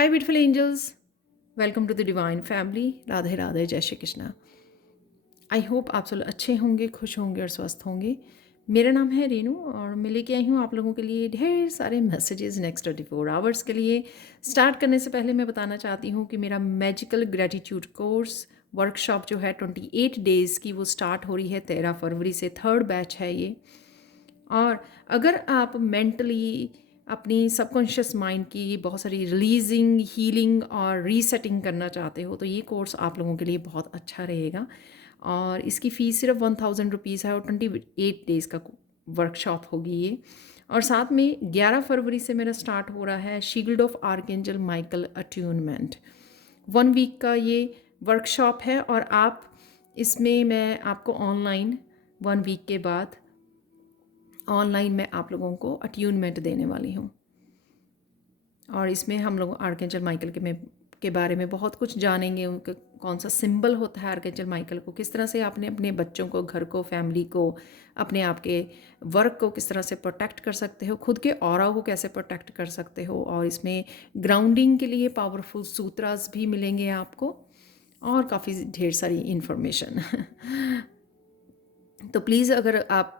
Hi beautiful angels, welcome to the divine family. Radhe Radhe, जय Shri Krishna. I hope आप सब अच्छे होंगे, खुश होंगे और स्वस्थ होंगे। मेरा नाम है रेनू और मैं लेके आई हूँ आप लोगों के लिए ढेर सारे मैसेजेस नेक्स्ट 24 आवर्स के लिए। स्टार्ट करने से पहले मैं बताना चाहती हूँ कि मेरा मैजिकल ग्रेटिट्यूड कोर्स वर्कशॉप जो है 28 डेज़ की, वो स्टार्ट हो रही है 13 फरवरी से। थर्ड बैच है ये। और अगर आप मेंटली अपनी सबकॉन्शियस माइंड की बहुत सारी रिलीजिंग, हीलिंग और रीसेटिंग करना चाहते हो तो ये कोर्स आप लोगों के लिए बहुत अच्छा रहेगा। और इसकी फ़ीस सिर्फ 1000 रुपीज़ है और 28 डेज़ का वर्कशॉप होगी ये। और साथ में 11 फरवरी से मेरा स्टार्ट हो रहा है shield of archangel Michael attunement. 1 week का ये वर्कशॉप है और आप इसमें मैं आपको ऑनलाइन 1 वीक के बाद ऑनलाइन मैं आप लोगों को अट्यूनमेंट देने वाली हूँ। और इसमें हम लोग आर्कएंजल माइकल के बारे में बहुत कुछ जानेंगे। उनका कौन सा सिंबल होता है आर्कएंजल माइकल को, किस तरह से आपने अपने बच्चों को, घर को, फैमिली को, अपने आप के वर्क को किस तरह से प्रोटेक्ट कर सकते हो, खुद के ऑरा को कैसे प्रोटेक्ट कर सकते हो। और इसमें ग्राउंडिंग के लिए पावरफुल सूत्रास भी मिलेंगे आपको और काफ़ी ढेर सारी इन्फॉर्मेशन। तो प्लीज़ अगर आप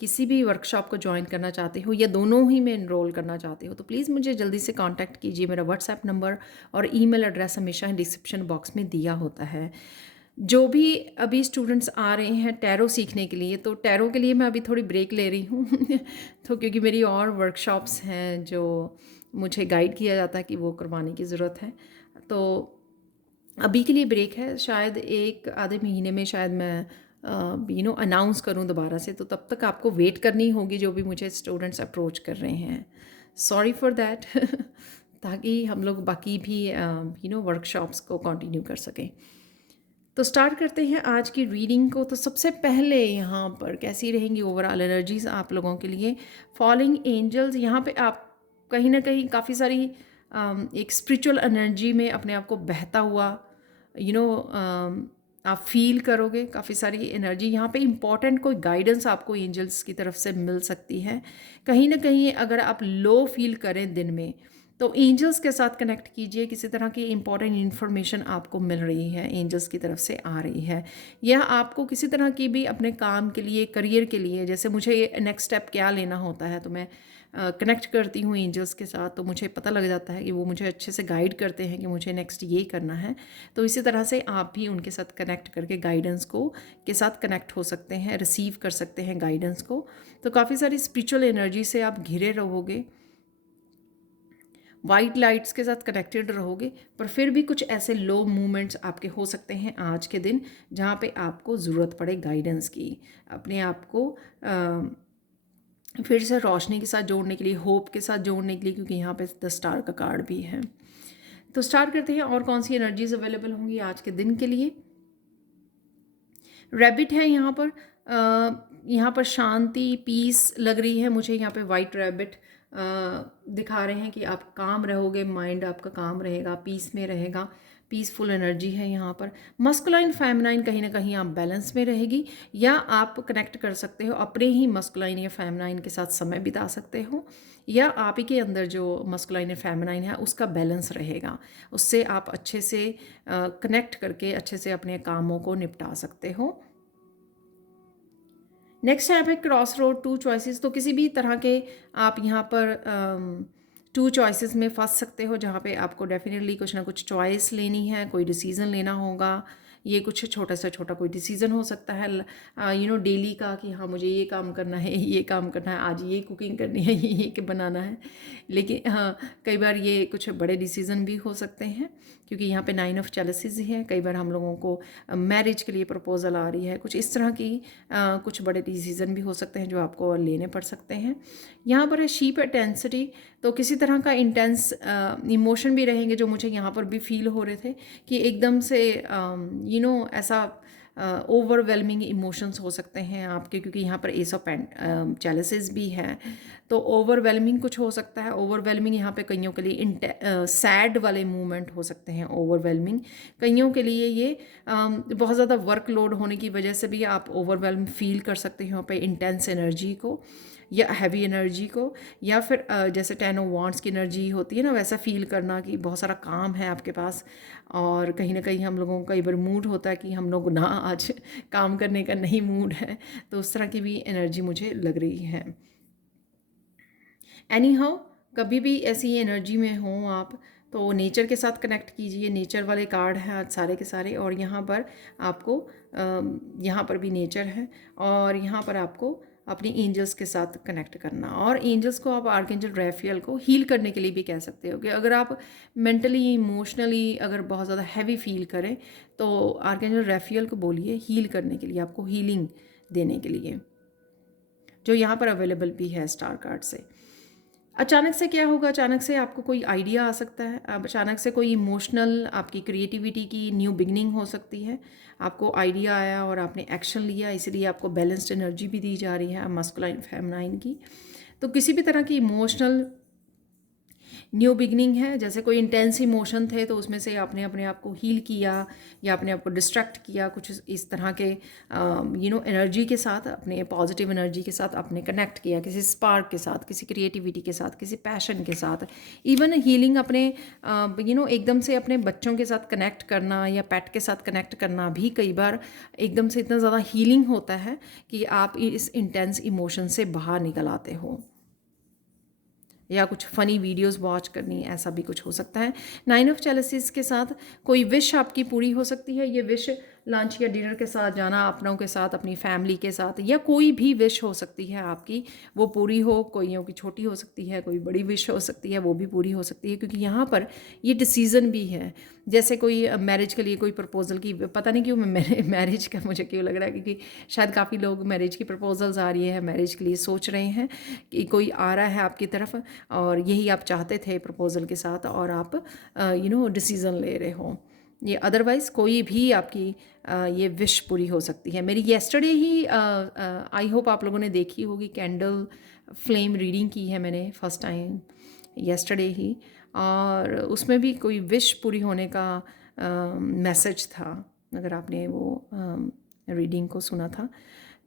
किसी भी वर्कशॉप को ज्वाइन करना चाहते हो या दोनों ही में इनरोल करना चाहते हो तो प्लीज़ मुझे जल्दी से कांटेक्ट कीजिए। मेरा व्हाट्सएप नंबर और ईमेल एड्रेस हमेशा डिस्क्रिप्शन बॉक्स में दिया होता है। जो भी अभी स्टूडेंट्स आ रहे हैं टैरो सीखने के लिए, तो टैरो के लिए मैं अभी थोड़ी ब्रेक ले रही हूँ तो क्योंकि मेरी और वर्कशॉप्स हैं जो मुझे गाइड किया जाता है कि वो करवाने की ज़रूरत है। तो अभी के लिए ब्रेक है, शायद एक आधे महीने में शायद मैं अनाउंस करूं दोबारा से। तो तब तक आपको वेट करनी होगी जो भी मुझे स्टूडेंट्स अप्रोच कर रहे हैं। सॉरी फॉर दैट ताकि हम लोग बाकी भी वर्कशॉप्स को कंटिन्यू कर सकें। तो स्टार्ट करते हैं आज की रीडिंग को। तो सबसे पहले यहाँ पर कैसी रहेंगी ओवरऑल एनर्जीज आप लोगों के लिए। फॉलिंग एंजल्स, यहाँ पे आप कहीं ना कहीं काफ़ी सारी एक स्पिरिचुअल एनर्जी में अपने आप को बहता हुआ आप फील करोगे। काफ़ी सारी एनर्जी यहाँ पे इंपॉर्टेंट कोई गाइडेंस आपको एंजल्स की तरफ से मिल सकती है। कहीं ना कहीं अगर आप लो फील करें दिन में तो एंजल्स के साथ कनेक्ट कीजिए। किसी तरह की इंपॉर्टेंट इन्फॉर्मेशन आपको मिल रही है, एंजल्स की तरफ से आ रही है, या आपको किसी तरह की भी अपने काम के लिए, करियर के लिए, जैसे मुझे नेक्स्ट स्टेप क्या लेना होता है तो मैं कनेक्ट करती हूँ एंजल्स के साथ, तो मुझे पता लग जाता है कि वो मुझे अच्छे से गाइड करते हैं कि मुझे नेक्स्ट ये करना है। तो इसी तरह से आप भी उनके साथ कनेक्ट करके गाइडेंस को के साथ कनेक्ट हो सकते हैं, रिसीव कर सकते हैं गाइडेंस को। तो काफ़ी सारी स्पिरिचुअल एनर्जी से आप घिरे रहोगे, वाइट लाइट्स के साथ कनेक्टेड रहोगे। पर फिर भी कुछ ऐसे लो मूवमेंट्स आपके हो सकते हैं आज के दिन जहाँ पे आपको ज़रूरत पड़े गाइडेंस की, अपने आप को फिर से रोशनी के साथ जोड़ने के लिए, होप के साथ जोड़ने के लिए, क्योंकि यहाँ पे 10 स्टार का कार्ड भी है। तो स्टार्ट करते हैं और कौन सी एनर्जीज अवेलेबल होंगी आज के दिन के लिए। रैबिट है यहाँ पर शांति, पीस लग रही है मुझे। यहाँ पे वाइट रैबिट दिखा रहे हैं कि आप काम रहोगे, माइंड आपका काम रहेगा, पीस में रहेगा, पीसफुल एनर्जी है यहाँ पर। मस्कुलाइन फेमिनाइन कहीं ना कहीं आप बैलेंस में रहेगी, या आप कनेक्ट कर सकते हो अपने ही मस्कुलाइन या फेमिनाइन के साथ, समय बिता सकते हो, या आप ही के अंदर जो मस्कुलाइन या फेमिनाइन है उसका बैलेंस रहेगा, उससे आप अच्छे से कनेक्ट करके अच्छे से अपने कामों को निपटा सकते हो। नेक्स्ट ऐप है क्रॉस रोड, 2 चॉइसेस। तो किसी भी तरह के आप यहाँ पर 2 चॉइसेस में फंस सकते हो, जहाँ पे आपको डेफिनेटली कुछ ना कुछ चॉइस लेनी है, कोई डिसीज़न लेना होगा। ये कुछ छोटा से छोटा कोई डिसीज़न हो सकता है डेली का, कि हाँ मुझे ये काम करना है, ये काम करना है, आज ये कुकिंग करनी है, ये बनाना है। लेकिन हाँ, कई बार ये कुछ बड़े डिसीज़न भी हो सकते हैं, क्योंकि यहाँ पे 9 ऑफ चैलेंजेस है। कई बार हम लोगों को मैरिज के लिए प्रपोजल आ रही है, कुछ इस तरह की कुछ बड़े डिसीज़न भी हो सकते हैं जो आपको लेने पड़ सकते हैं। यहाँ पर है शीप इंटेंसिटी, तो किसी तरह का इंटेंस इमोशन भी रहेंगे जो मुझे यहाँ पर भी फील हो रहे थे, कि एकदम से ऐसा ओवरवेलमिंग इमोशंस हो सकते हैं आपके, क्योंकि यहाँ पर एस ऑफ चैलेसिस भी है, तो ओवरवेलमिंग कुछ हो सकता है। ओवरवेलमिंग यहाँ पे कईयों के लिए सैड वाले मूवमेंट हो सकते हैं। ओवरवेलमिंग कईयों के लिए ये बहुत ज़्यादा वर्कलोड होने की वजह से भी आप ओवरवेलम फील कर सकते हो यहाँ पे, इंटेंस एनर्जी को या हैवी एनर्जी को, या फिर जैसे 10 ऑफ वांड्स की एनर्जी होती है ना, वैसा फील करना कि बहुत सारा काम है आपके पास, और कहीं ना कहीं हम लोगों का कई बार मूड होता है कि हम लोग ना आज काम करने का नहीं मूड है, तो उस तरह की भी एनर्जी मुझे लग रही है। एनी हाउ, कभी भी ऐसी एनर्जी में हो आप तो नेचर के साथ कनेक्ट कीजिए। नेचर वाले कार्ड हैं आज सारे के सारे, और यहाँ पर आपको यहाँ पर भी नेचर है, और यहाँ पर आपको अपनी एंजल्स के साथ कनेक्ट करना। और एंजल्स को आप आर्कएंजल रैफियल को हील करने के लिए भी कह सकते हो कि अगर आप मेंटली इमोशनली अगर बहुत ज़्यादा हैवी फील करें तो आर्कएंजल रैफियल को बोलिए हील करने के लिए, आपको हीलिंग देने के लिए, जो यहाँ पर अवेलेबल भी है स्टार कार्ड से। अचानक से क्या होगा, अचानक से आपको कोई आइडिया आ सकता है, अब अचानक से कोई इमोशनल आपकी क्रिएटिविटी की न्यू बिगनिंग हो सकती है। आपको आइडिया आया और आपने एक्शन लिया, इसलिए आपको बैलेंस्ड एनर्जी भी दी जा रही है मस्कुलाइन फेमिनाइन की। तो किसी भी तरह की इमोशनल न्यू बिगनिंग है, जैसे कोई इंटेंस इमोशन थे तो उसमें से आपने अपने आप को हील किया या अपने आप को डिस्ट्रैक्ट किया, कुछ इस तरह के एनर्जी के साथ, अपने पॉजिटिव एनर्जी के साथ आपने कनेक्ट किया, किसी स्पार्क के साथ, किसी क्रिएटिविटी के साथ, किसी पैशन के साथ। इवन हीलिंग अपने एकदम से अपने बच्चों के साथ कनेक्ट करना या पेट के साथ कनेक्ट करना भी कई बार एकदम से इतना ज़्यादा हीलिंग होता है कि आप इस इंटेंस इमोशन से बाहर निकल आते हो, या कुछ फ़नी वीडियोस वॉच करनी, ऐसा भी कुछ हो सकता है। 9 ऑफ चैलेसिस के साथ कोई विश आपकी पूरी हो सकती है। ये विश लंच या डिनर के साथ जाना, अपनों के साथ, अपनी फैमिली के साथ, या कोई भी विश हो सकती है आपकी, वो पूरी हो। कोईयों की छोटी हो सकती है, कोई बड़ी विश हो सकती है, वो भी पूरी हो सकती है, क्योंकि यहाँ पर ये डिसीज़न भी है। जैसे कोई मैरिज के लिए कोई प्रपोजल की, पता नहीं क्यों मैं मैरिज का मुझे क्यों लग रहा है, क्योंकि शायद काफ़ी लोग मैरिज की प्रपोजल्स आ रही है, मैरिज के लिए सोच रहे हैं कि कोई आ रहा है आपकी तरफ और यही आप चाहते थे प्रपोजल के साथ, और आप डिसीज़न ले रहे हो। ये अदरवाइज़ कोई भी आपकी ये विश पूरी हो सकती है। मेरी येस्टरडे ही आई होप आप लोगों ने देखी होगी, कैंडल फ्लेम रीडिंग की है मैंने फर्स्ट टाइम येस्टरडे ही, और उसमें भी कोई विश पूरी होने का मैसेज था, अगर आपने वो रीडिंग को सुना था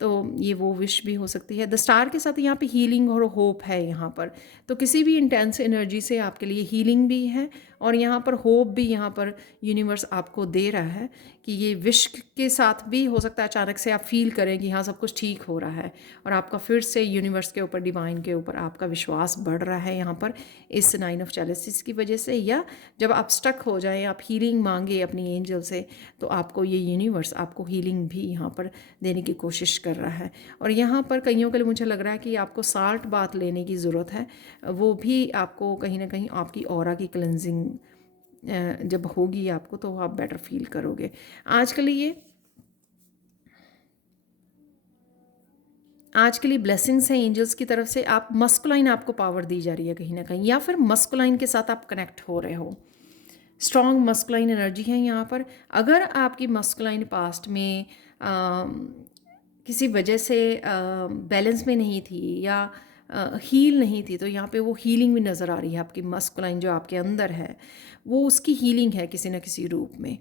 तो ये वो विश भी हो सकती है। द स्टार के साथ यहाँ पे हीलिंग और होप है यहाँ पर, तो किसी भी इंटेंस एनर्जी से आपके लिए हीलिंग भी है, और यहाँ पर होप भी यहाँ पर यूनिवर्स आपको दे रहा है कि ये विश के साथ भी हो सकता है अचानक से आप फील करें कि हाँ सब कुछ ठीक हो रहा है, और आपका फिर से यूनिवर्स के ऊपर, डिवाइन के ऊपर आपका विश्वास बढ़ रहा है यहाँ पर इस 9 ऑफ चैलेसिस की वजह से। या जब आप स्टक हो जाएं, आप हीलिंग मांगे अपनी एंजल से, तो आपको ये यूनिवर्स आपको हीलिंग भी यहाँ पर देने की कोशिश कर रहा है। और यहाँ पर कईयों के लिए मुझे लग रहा है कि आपको साल्ट बाथ लेने की ज़रूरत है, वो भी आपको कहीं ना कहीं आपकी ऑरा की क्लेंजिंग जब होगी आपको, तो आप बेटर फील करोगे। आज के लिए ब्लेसिंग्स हैं एंजल्स की तरफ से। आप मस्कुलाइन, आपको पावर दी जा रही है कहीं ना कहीं, या फिर मस्कुलाइन के साथ आप कनेक्ट हो रहे हो। स्ट्रॉन्ग मस्कुलाइन एनर्जी है यहाँ पर। अगर आपकी मस्कुलाइन पास्ट में किसी वजह से बैलेंस में नहीं थी या हील नहीं थी, तो यहाँ पे वो हीलिंग भी नज़र आ रही है। आपकी मस्कुलाइन जो आपके अंदर है वो उसकी हीलिंग है किसी न किसी रूप में,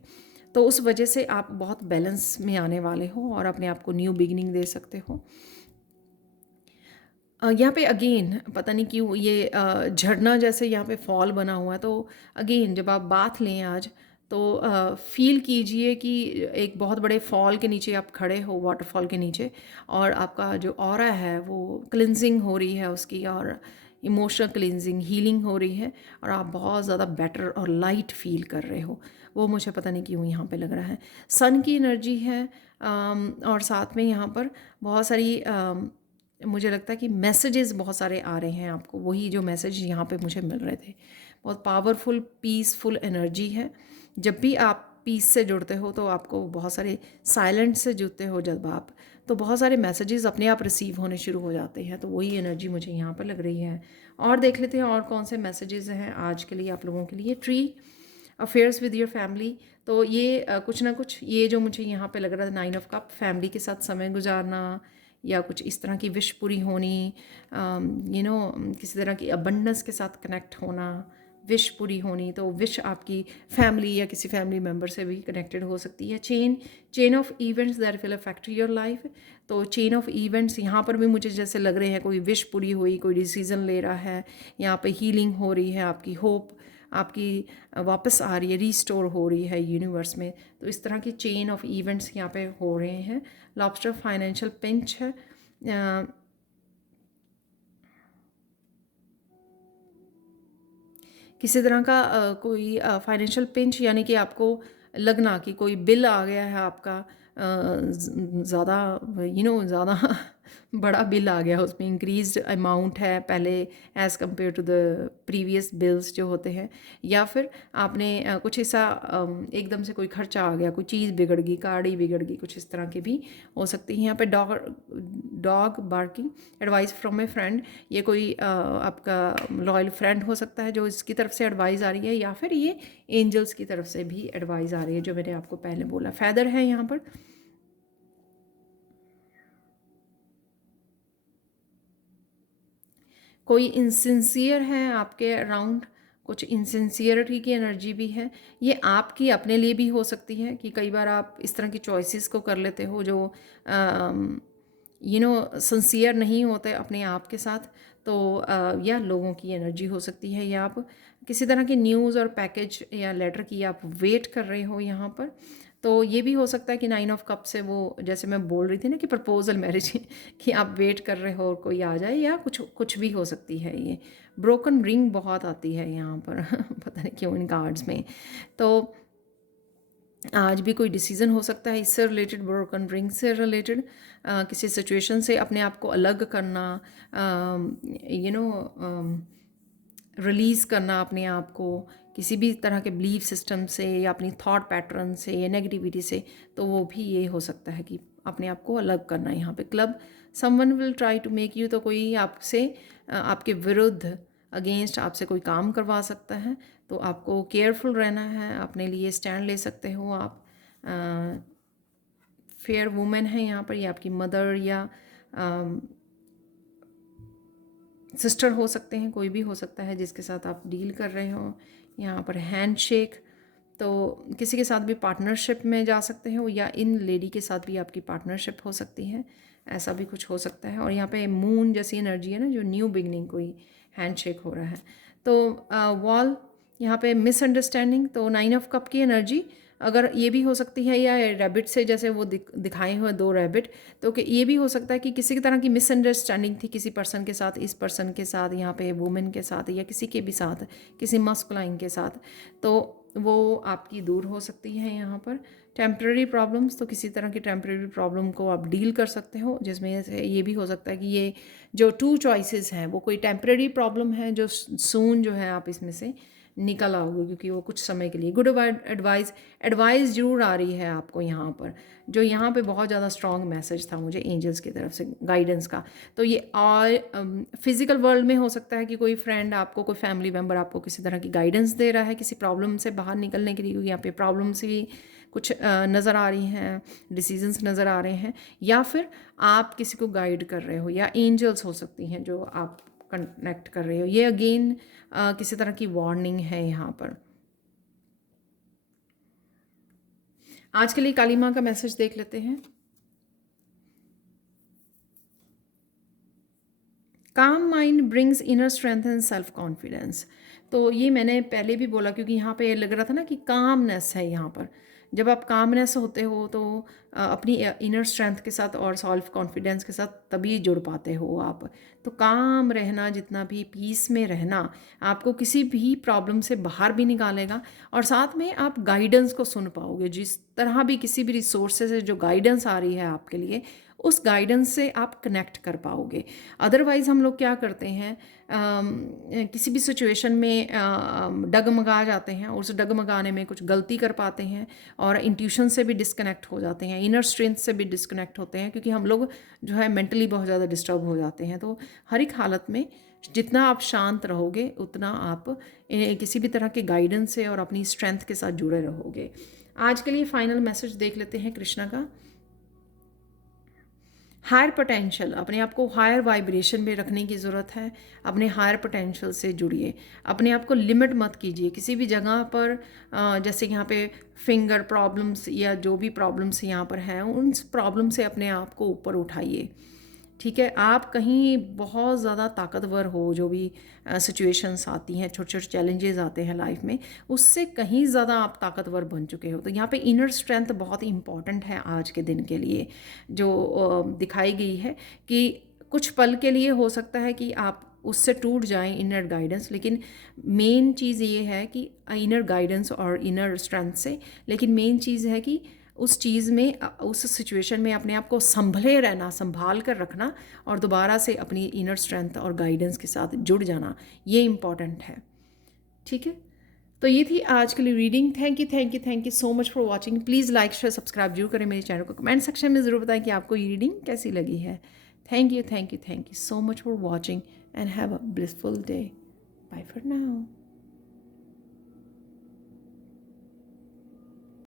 तो उस वजह से आप बहुत बैलेंस में आने वाले हो और अपने आप को न्यू बिगिनिंग दे सकते हो। यहाँ पे अगेन पता नहीं क्यों ये झरना जैसे यहाँ पे फॉल बना हुआ है, तो अगेन जब आप बाथ लें आज, तो फील कीजिए कि एक बहुत बड़े फॉल के नीचे आप खड़े हो, वाटरफॉल के नीचे, और आपका जो ऑरा है वो क्लिनजिंग हो रही है उसकी, और इमोशनल क्लिनजिंग, हीलिंग हो रही है, और आप बहुत ज़्यादा बेटर और लाइट फील कर रहे हो। वो मुझे पता नहीं क्यों यहाँ पे लग रहा है। सन की एनर्जी है, और साथ में यहाँ पर बहुत सारी मुझे लगता है कि मैसेजेस बहुत सारे आ रहे हैं आपको, वही जो मैसेज यहाँ पे मुझे मिल रहे थे। बहुत पावरफुल पीसफुल एनर्जी है। जब भी आप पीस से जुड़ते हो तो आपको बहुत सारे, साइलेंट से जुड़ते हो जब आप, तो बहुत सारे मैसेजेस अपने आप रिसीव होने शुरू हो जाते हैं, तो वही एनर्जी मुझे यहाँ पर लग रही है। और देख लेते हैं और कौन से मैसेजेस हैं आज के लिए आप लोगों के लिए। Tree, affairs with your family, तो ये कुछ ना कुछ ये जो मुझे यहाँ पे लग रहा था 9 ऑफ कप, फैमिली के साथ समय गुजारना या कुछ इस तरह की विश पूरी होनी, किसी तरह की अबंडेंस के साथ कनेक्ट होना, विश पूरी होनी। तो विश आपकी फैमिली या किसी फैमिली मेम्बर से भी कनेक्टेड हो सकती है। Chain of events that will affect your life. तो चेन ऑफ इवेंट्स यहाँ पर भी मुझे जैसे लग रहे हैं कोई विश पूरी हुई, कोई डिसीज़न ले रहा है, यहाँ पे हीलिंग हो रही है, आपकी होप आपकी वापस आ रही है, रीस्टोर हो रही है यूनिवर्स में। तो इस तरह की चेन ऑफ इवेंट्स यहाँ पे हो रहे हैं। लॉबस्टर फाइनेंशियल पिंच है, किसी तरह का कोई फाइनेंशियल पिंच, यानी कि आपको लगना कि कोई बिल आ गया है आपका ज़्यादा, ज़्यादा बड़ा बिल आ गया, उसमें इंक्रीज्ड अमाउंट है पहले as compared to the previous bills जो होते हैं। या फिर आपने कुछ ऐसा एकदम से कोई खर्चा आ गया, कोई चीज़ बिगड़ गई, गाड़ी बिगड़ गई, कुछ इस तरह के भी हो सकती हैं। यहाँ पे dog barking, advice from A friend, ये कोई आपका लॉयल फ्रेंड हो सकता है जो इसकी तरफ से एडवाइस आ रही है, या फिर ये एंजल्स की तरफ से भी एडवाइस आ रही है जो मैंने आपको पहले बोला। फैदर है यहाँ पर, कोई इनसिंसियर है आपके अराउंड, कुछ इनसिंसियरिटी की एनर्जी भी है। ये आपकी अपने लिए भी हो सकती है कि कई बार आप इस तरह की चॉइसेस को कर लेते हो जो सिंसियर नहीं होते अपने आप के साथ। तो या लोगों की एनर्जी हो सकती है, या आप किसी तरह की न्यूज़ और पैकेज या लेटर की आप वेट कर रहे हो यहाँ पर। तो ये भी हो सकता है कि 9 ऑफ कप से वो, जैसे मैं बोल रही थी ना कि प्रपोजल मैरिज कि आप वेट कर रहे हो और कोई आ जाए, या कुछ कुछ भी हो सकती है। ये ब्रोकन रिंग बहुत आती है यहाँ पर पता नहीं क्यों इन कार्ड्स में। तो आज भी कोई डिसीज़न हो सकता है इससे रिलेटेड, ब्रोकन रिंग से रिलेटेड, किसी सिचुएशन से अपने आप को अलग करना, रिलीज़ करना अपने आप को किसी भी तरह के बिलीफ सिस्टम से या अपनी थॉट पैटर्न से या नेगेटिविटी से। तो वो भी ये हो सकता है कि अपने आप को अलग करना। यहाँ पे club, someone will try to make you, तो कोई आपसे आपके विरुद्ध अगेंस्ट आपसे कोई काम करवा सकता है। तो आपको केयरफुल रहना है, अपने लिए स्टैंड ले सकते हो आप। फेयर वुमेन है यहाँ पर, ये आपकी मदर या सिस्टर हो सकते हैं, कोई भी हो सकता है जिसके साथ आप डील कर रहे हो। यहाँ पर हैंडशेक, तो किसी के साथ भी पार्टनरशिप में जा सकते हो, या इन लेडी के साथ भी आपकी पार्टनरशिप हो सकती है, ऐसा भी कुछ हो सकता है। और यहाँ पे मून जैसी एनर्जी है ना, जो न्यू बिगनिंग, कोई हैंडशेक हो रहा है। तो वॉल, यहाँ पे मिसअंडरस्टैंडिंग, तो 9 ऑफ कप की एनर्जी अगर ये भी हो सकती है, या रैबिट से जैसे वो दिखाए हुए 2 रैबिट, तो कि ये भी हो सकता है कि किसी तरह की मिसअंडरस्टैंडिंग थी किसी पर्सन के साथ, इस पर्सन के साथ, यहाँ पे वुमेन के साथ, या किसी के भी साथ, किसी मस्कुलाइन के साथ, तो वो आपकी दूर हो सकती है। यहाँ पर टेम्प्रेरी प्रॉब्लम्स, तो किसी तरह की टेम्प्रेरी प्रॉब्लम को आप डील कर सकते हो, जिसमें से ये भी हो सकता है कि ये जो 2 चॉइसेस हैं वो कोई टेम्प्रेरी प्रॉब्लम है जो सून जो है आप इसमें से निकल आओगे, क्योंकि वो कुछ समय के लिए। गुड एडवाइस जरूर आ रही है आपको यहाँ पर, जो यहाँ पे बहुत ज़्यादा स्ट्रॉन्ग मैसेज था मुझे एंजल्स की तरफ से गाइडेंस का। तो ये फिज़िकल वर्ल्ड में हो सकता है कि कोई फ्रेंड आपको, कोई फैमिली मेम्बर आपको किसी तरह की गाइडेंस दे रहा है किसी प्रॉब्लम से बाहर निकलने के लिए, क्योंकि यहाँ पे प्रॉब्लम्स भी कुछ नज़र आ रही हैं, डिसीजंस नज़र आ रहे हैं, या फिर आप किसी को गाइड कर रहे हो, या एंजल्स हो सकती हैं जो आप कनेक्ट कर रहे हो। ये अगेन किसी तरह की वार्निंग है यहाँ पर। आज के लिए काली माँ का मैसेज देख लेते हैं। काम mind brings inner strength and self confidence. तो ये मैंने पहले भी बोला, क्योंकि यहाँ पे लग रहा था ना कि कामनेस है यहाँ पर। जब आप कामनेस होते हो तो अपनी इनर स्ट्रेंथ के साथ और सेल्फ कॉन्फिडेंस के साथ तभी जुड़ पाते हो आप। तो काम रहना, जितना भी पीस में रहना, आपको किसी भी प्रॉब्लम से बाहर भी निकालेगा, और साथ में आप गाइडेंस को सुन पाओगे। जिस तरह भी किसी भी रिसोर्सेज से जो गाइडेंस आ रही है आपके लिए, उस गाइडेंस से आप कनेक्ट कर पाओगे। अदरवाइज़ हम लोग क्या करते हैं, किसी भी सिचुएशन में डगमगा जाते हैं और उस डगमगाने में कुछ गलती कर पाते हैं और इंट्यूशन से भी डिस्कनेक्ट हो जाते हैं, इनर स्ट्रेंथ से भी डिस्कनेक्ट होते हैं, क्योंकि हम लोग जो है मेंटली बहुत ज़्यादा डिस्टर्ब हो जाते हैं। तो हर एक हालत में जितना आप शांत रहोगे उतना आप किसी भी तरह के गाइडेंस से और अपनी स्ट्रेंथ के साथ जुड़े रहोगे। आज के लिए फाइनल मैसेज देख लेते हैं कृष्णा का। हायर पोटेंशियल, अपने आप को हायर वाइब्रेशन में रखने की ज़रूरत है। अपने हायर पोटेंशियल से जुड़िए, अपने आप को लिमिट मत कीजिए किसी भी जगह पर। जैसे यहाँ पे फिंगर प्रॉब्लम्स या जो भी प्रॉब्लम्स यहाँ पर हैं, उन प्रॉब्लम से अपने आप को ऊपर उठाइए। ठीक है, आप कहीं बहुत ज़्यादा ताकतवर हो, जो भी सिचुएशंस आती हैं, छोटे छोटे चैलेंजेस आते हैं लाइफ में, उससे कहीं ज़्यादा आप ताकतवर बन चुके हो। तो यहाँ पे इनर स्ट्रेंथ बहुत इंपॉर्टेंट है आज के दिन के लिए, जो दिखाई गई है कि कुछ पल के लिए हो सकता है कि आप उससे टूट जाएं इनर गाइडेंस, लेकिन मेन चीज़ ये है कि इनर गाइडेंस और इनर स्ट्रेंथ से, लेकिन मेन चीज़ है कि उस चीज़ में, उस सिचुएशन में अपने आप को संभले रहना, संभाल कर रखना और दोबारा से अपनी इनर स्ट्रेंथ और गाइडेंस के साथ जुड़ जाना, ये इम्पॉर्टेंट है। ठीक है, तो ये थी आज के लिए reading. Thank you thank you thank you so much for watching. Please like share subscribe जरूर करें मेरे चैनल को। कमेंट सेक्शन में ज़रूर बताएं कि आपको ये रीडिंग कैसी लगी है। Thank you so much for watching and have a blissful day. Bye for now.